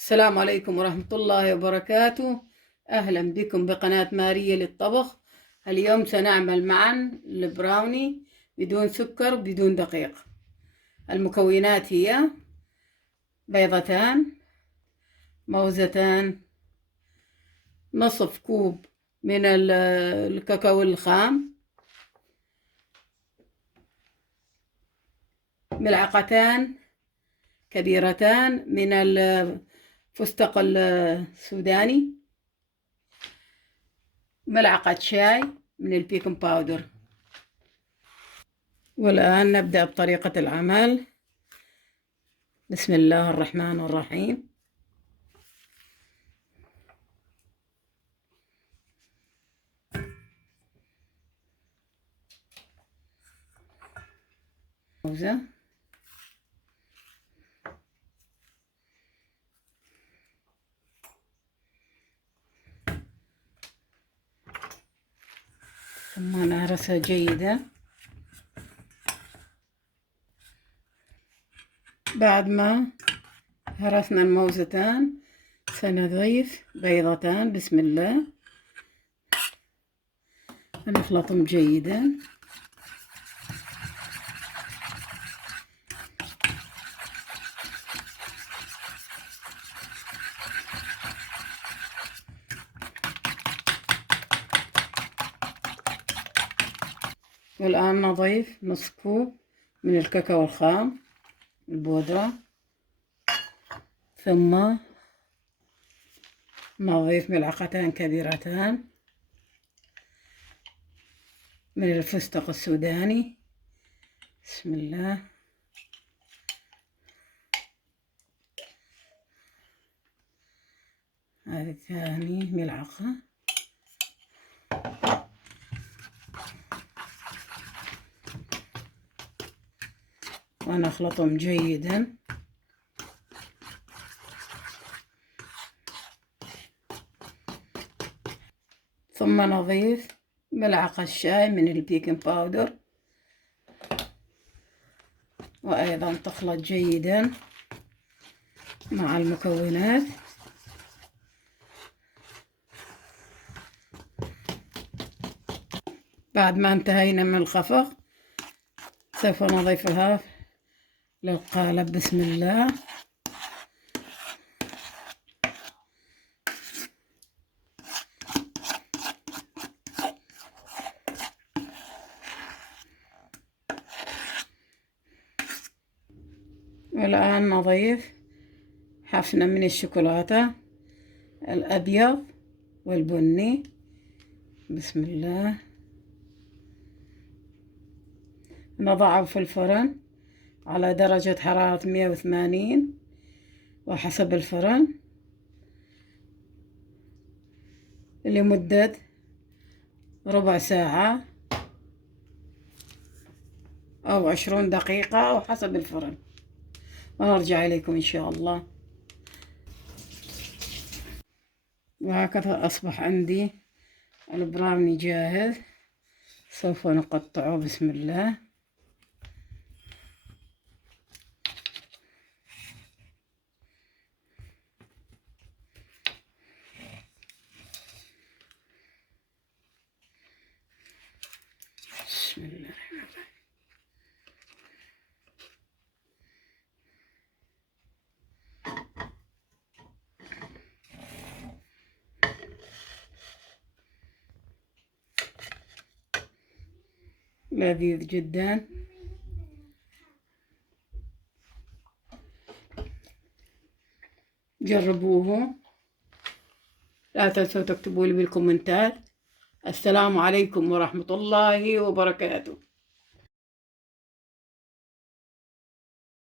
السلام عليكم ورحمة الله وبركاته. أهلا بكم بقناة ماريا للطبخ. اليوم سنعمل معا البراوني بدون سكر بدون دقيق. المكونات هي بيضتان، موزتان، نصف كوب من الكاكاو الخام، ملعقتان كبيرتان من الفستق السوداني، ملعقة شاي من البيكنج باودر. والآن نبدأ بطريقة العمل. بسم الله الرحمن الرحيم. موزة، ثم نهرسها جيدا. بعد ما هرسنا الموزتان سنضيف بيضتان. بسم الله، ونخلطهم جيدا. والآن نضيف نصف كوب من الكاكاو الخام البودرة، ثم نضيف ملعقتان كبيرتان من الفستق السوداني. بسم الله. هذه ثاني ملعقة. ونخلطهم جيدا. ثم نضيف ملعقة شاي من البيكنج باودر، وأيضا تخلط جيدا مع المكونات. بعد ما انتهينا من الخفق سوف نضيفها للقالب. بسم الله. والآن نضيف حفنة من الشوكولاتة الأبيض والبني. بسم الله. نضعه في الفرن على درجة حرارة 180 وحسب الفرن لمدة ربع ساعة أو 20 دقيقة أو حسب الفرن، ونرجع إليكم إن شاء الله. وهكذا أصبح عندي البراوني جاهز. سوف نقطعه. بسم الله. بسم الله الرحمن الرحيم. لذيذ جدا. جربوه. لا تنسوا تكتبوا لي بالكومنتات. السلام عليكم ورحمة الله وبركاته.